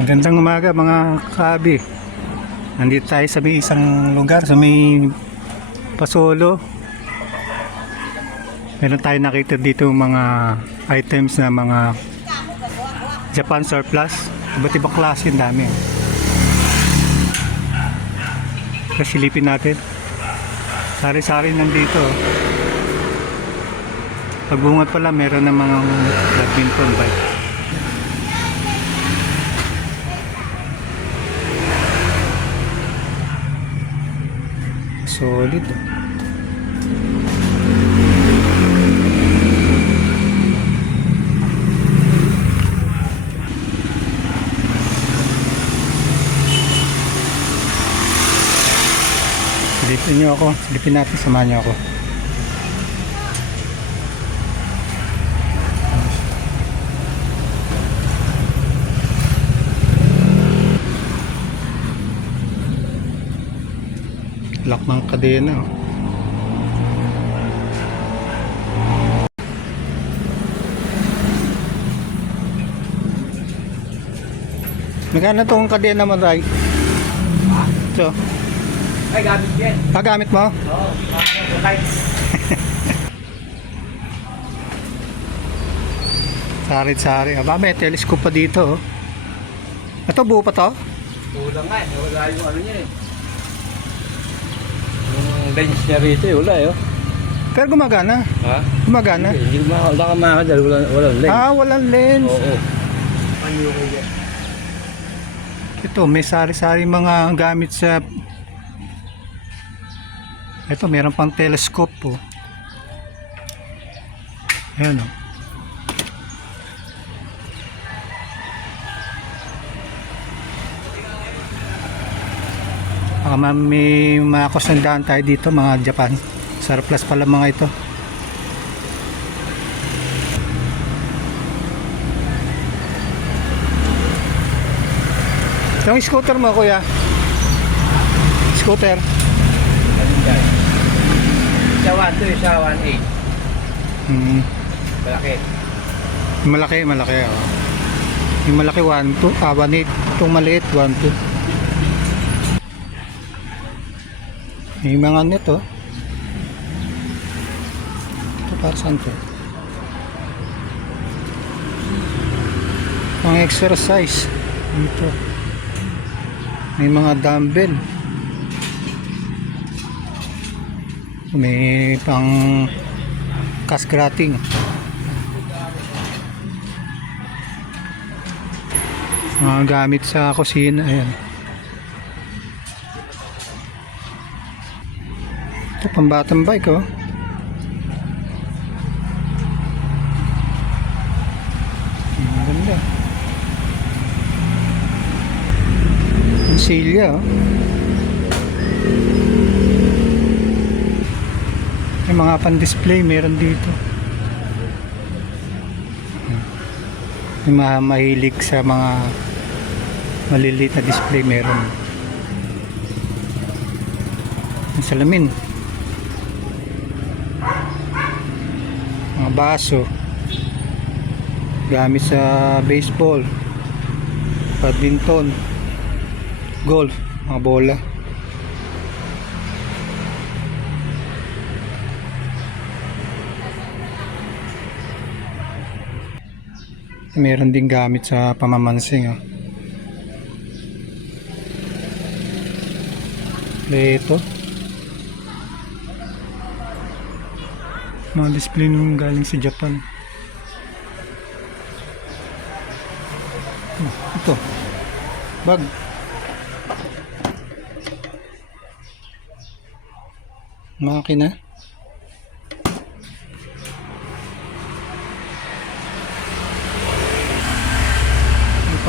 Magandang umaga mga kabi. Nandito tayo sa may isang lugar, sa may Pasolo, Meron tayo nakita dito mga items na mga Japan surplus. Iba't ibang klase, ang dami. Kasilipin natin. Sari-sari nandito. Pagbungat pala, meron ng mga badminton bike. Solid. Niyo ako. Silipin natin. Samahan niyo ako. Lock ng kadena. Oh. Magkano tong kadena mo, Ray? Ito. Ay, gamit yan. Pagamit mo? Oo. Okay. Sari-sari. Aba, may telescope pa dito. Oh. Ito, buo pa to? Kulang nga. eh. Wala yung ano niya eh. Yung lens niya rito eh. Wala eh. oh. Pero gumagana. Ha? Gumagana. Hindi, hindi wala ka makakadal. Wala, wala lens. Ah, walang lens. Oo. Ito, may sari-sari mga gamit sa... Ito, meron pang telescope po. Ayan o. Baka ma- may mga kusandaan tayo dito, mga Japan. Surplus pala mga ito. Yung scooter mo, kuya. Scooter. Alin dyan? Isa 1 2, isa 1 Hmm. 8. Malaki. Malaki, malaki. Oh. Yung malaki 1, 2, ah, 1, 8. Itong maliit, 1, 2. May mga net, oh. Ito para saan to? Mga exercise. Dito. May mga dumbbell. May pang cask grating. Mga gamit sa kusina. Ayan. Ito pambatang bike oh. Ang ganda. Ang silya oh. Mga pan-display meron dito. May mga mahilig sa mga maliliit na display meron. Ang salamin. Mga baso. Gamit sa baseball. Badminton. Golf. Mga bola. Meron din gamit sa pamamansing. Oh. Ito. Mga display nung galing sa Japan. Oh, ito. Bag. Makina.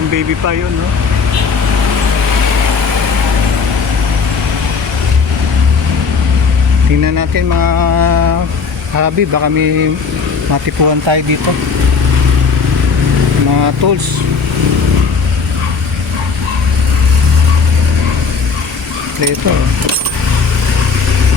Pang baby pa yun, no? Tingnan natin mga hobby, baka may matipuan tayo dito. Mga tools. Ito.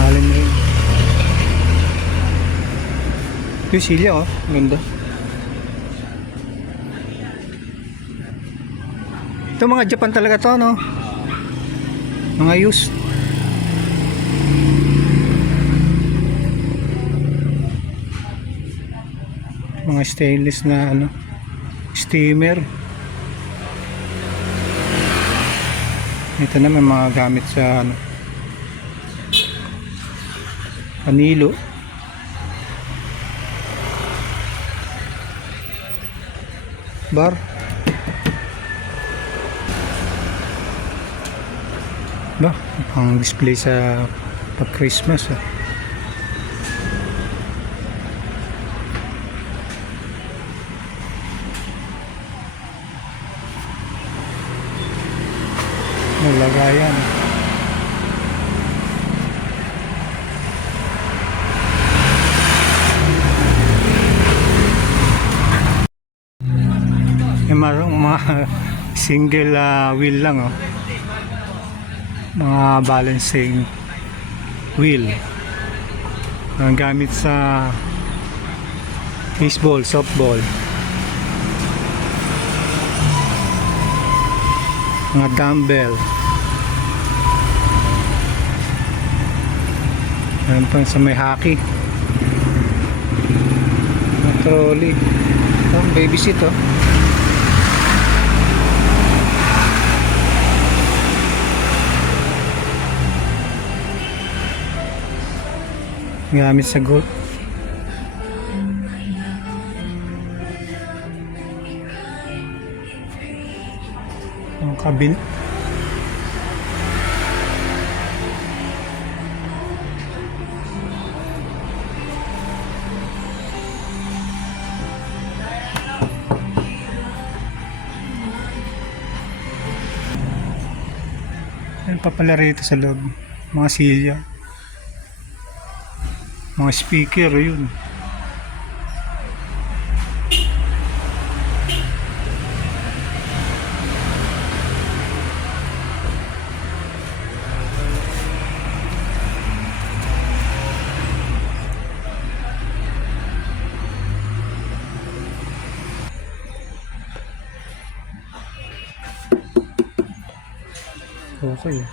Alin rin. Yung silya, oh. Ganda. Ito mga Japan talaga to, no? Mga used. Mga stainless na ano, steamer. Ito na may mga gamit sa ano, panilo. Bar. Ba, ang display sa pag Christmas ah. Nalagayan. Yung mga, mga single ah, wheel lang oh. Mga balancing wheel. Ang gamit sa baseball, softball. Mga dumbbell. Meron pang sa may hockey. Mga trolley. Ito, baby seat oh. Gamit sa golf. Ang kabin. Ano pa pala rito sa loob? Mga silya. Mga speaker, yun. Okay.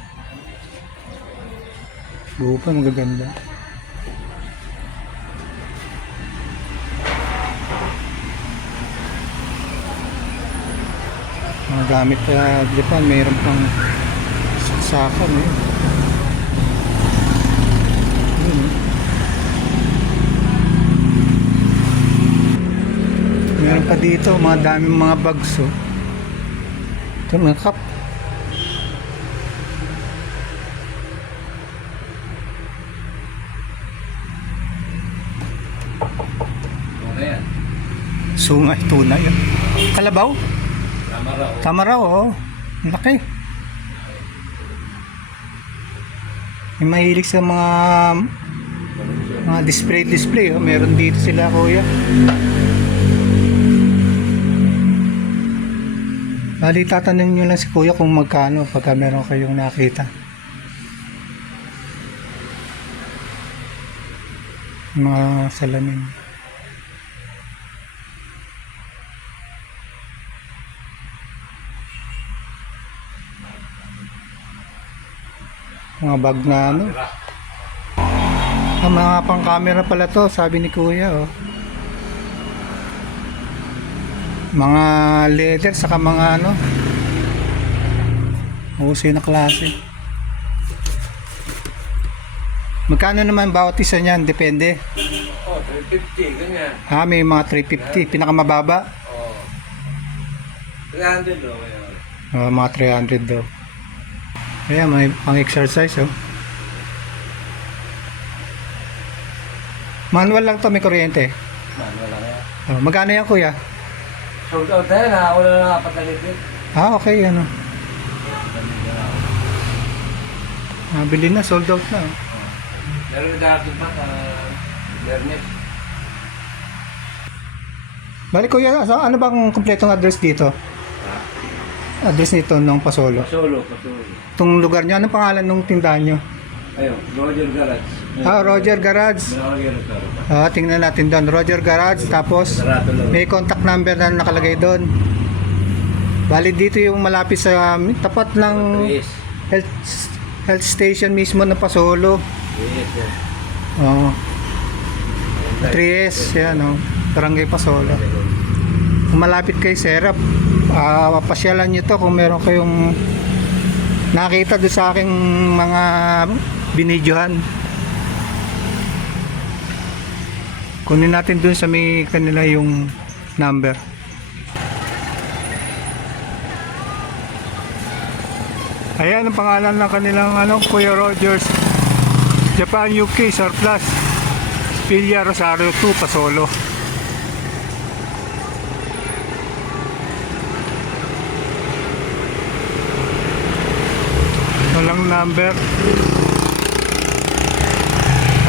Buo pa, magaganda. Mga gamit sa Japan mayroon pang saksakan eh. Yun, eh. meron pa dito mga daming mga bags oh. ito mga cup Ano sungay tuna yun kalabaw Tama raw. tama raw oh laki may mahilig sa mga mga display display oh. meron dito sila kuya Bali, tatanungin nyo lang si kuya kung magkano pagka meron kayong nakita. Mga salamin. Mga bag na ano. Ah, mga pang camera pala to, sabi ni kuya oh. Mga leather saka mga ano. Husay na klase. Magkano naman bawat isa niyan? Depende. Oh, 350, ganyan. Ha, may mga 350. Pinakamababa. Oh. 300 daw. Uh, mga 300 daw. Kaya may pang exercise oh. Manual lang to, may kuryente. Man, wala kaya. Oh, magkano yan kuya? Sold out na. Wala na apat na. Ah, okay, ano. Ah, bili na, sold out na. oh. Meron na darating pa sa Bernet. Bali kuya, ano bang kumpletong address dito? Address nito ng Pasolo. Pasolo, pasolo. Itong lugar niyo, anong pangalan ng tindahan niyo? Ayun, Roger Garage. Ah, Roger Garage. Roger Garage. Ah, tingnan natin doon. Roger Garage, tapos may contact number na nakalagay doon. Bali dito yung malapit sa tapat ng health, health station mismo ng Pasolo. Yes, yes. Oo. 3S, yan o. Barangay Pasolo. Malapit kay Serap, ah pasyalan nyo to kung meron kayong nakita doon sa aking mga binidyohan. Kunin natin doon sa may kanila yung number. Ayan ang pangalan ng kanilang ano, Kuya Rogers. Japan UK Surplus. Pilya Rosario 2 Pasolo. Walang number.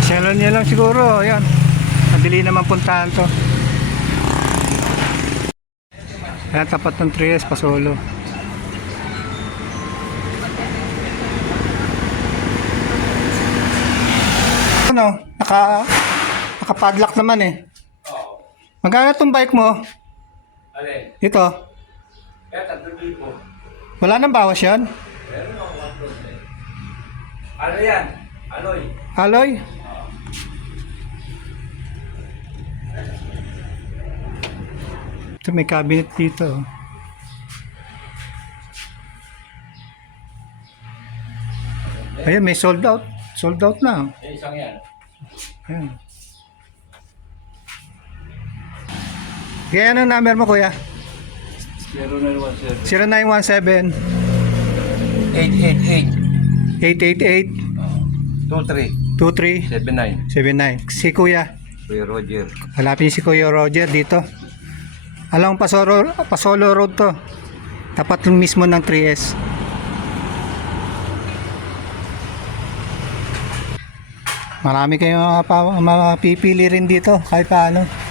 Pasyalan niya lang siguro. Ayan. Madali naman puntahan to. Ayan, tapat ng 3S Pasolo. Ano? Naka, naka-padlock naman eh. Magkano itong bike mo? Alin? Ito. Kaya tatlong libo. Wala nang bawas yan? Meron ako. Ano yan? Aloy. Alloy? Ito may cabinet dito. Ayan, may sold out. Sold out na. Eh, isang yan. Ayan. Kaya anong number mo kuya? 0917. 0917 888. 888 23. 23 79. 79. Si kuya. Kuya Roger. Hanapin si Kuya Roger dito. Alam Pasolo, Pasolo Road to. Tapat lang mismo ng 3S. Marami kayong mapipili rin dito kahit paano.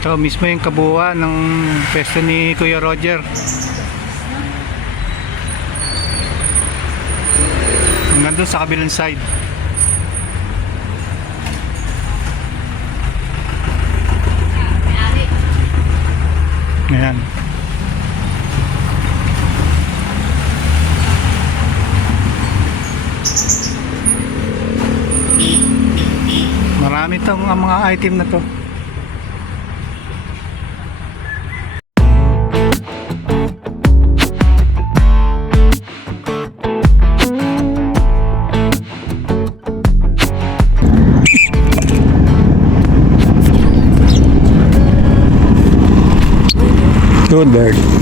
Ito mismo yung kabuuan ng pwesto ni Kuya Roger. Hanggang doon sa kabilang side. Ayan. Marami tong ang mga item na to. Good bird.